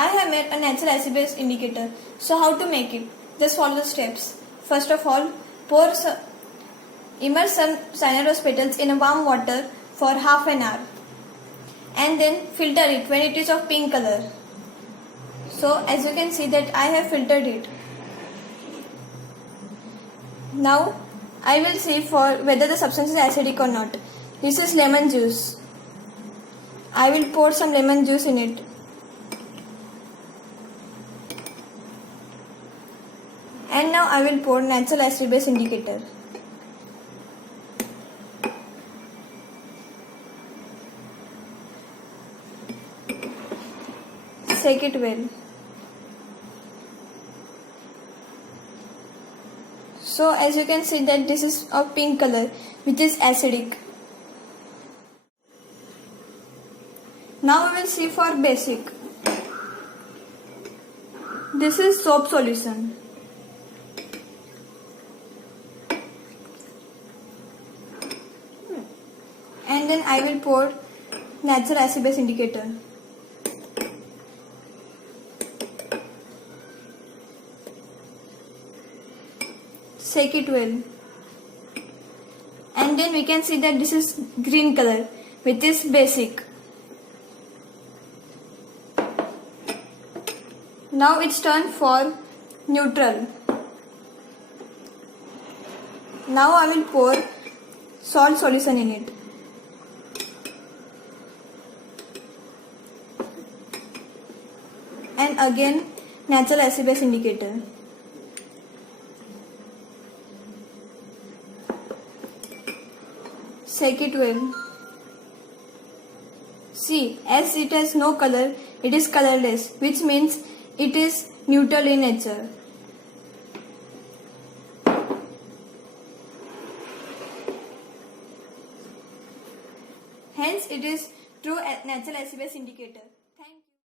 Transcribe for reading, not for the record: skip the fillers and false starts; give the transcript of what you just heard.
I have made a natural acid base indicator. So how to make it? Just follow the steps. First of all, immerse some cyanide petals in warm water for half an hour. And then filter it when it is of pink color. So as you can see that I have filtered it. Now I will see for whether the substance is acidic or not. This is lemon juice. I will pour some lemon juice in it. And now I will pour natural acid base indicator. Shake it well. So as you can see that this is of pink color, which is acidic. Now we will see for basic. This is soap solution. And then I will pour natural acid base indicator. Shake it well. And then we can see that this is green color, which is basic. Now it's turn for neutral. Now I will pour salt solution in it. And again natural acid base indicator. Shake it well. See, as it has no color, it is colorless, which means it is neutral in nature. Hence, it is true natural acid base indicator.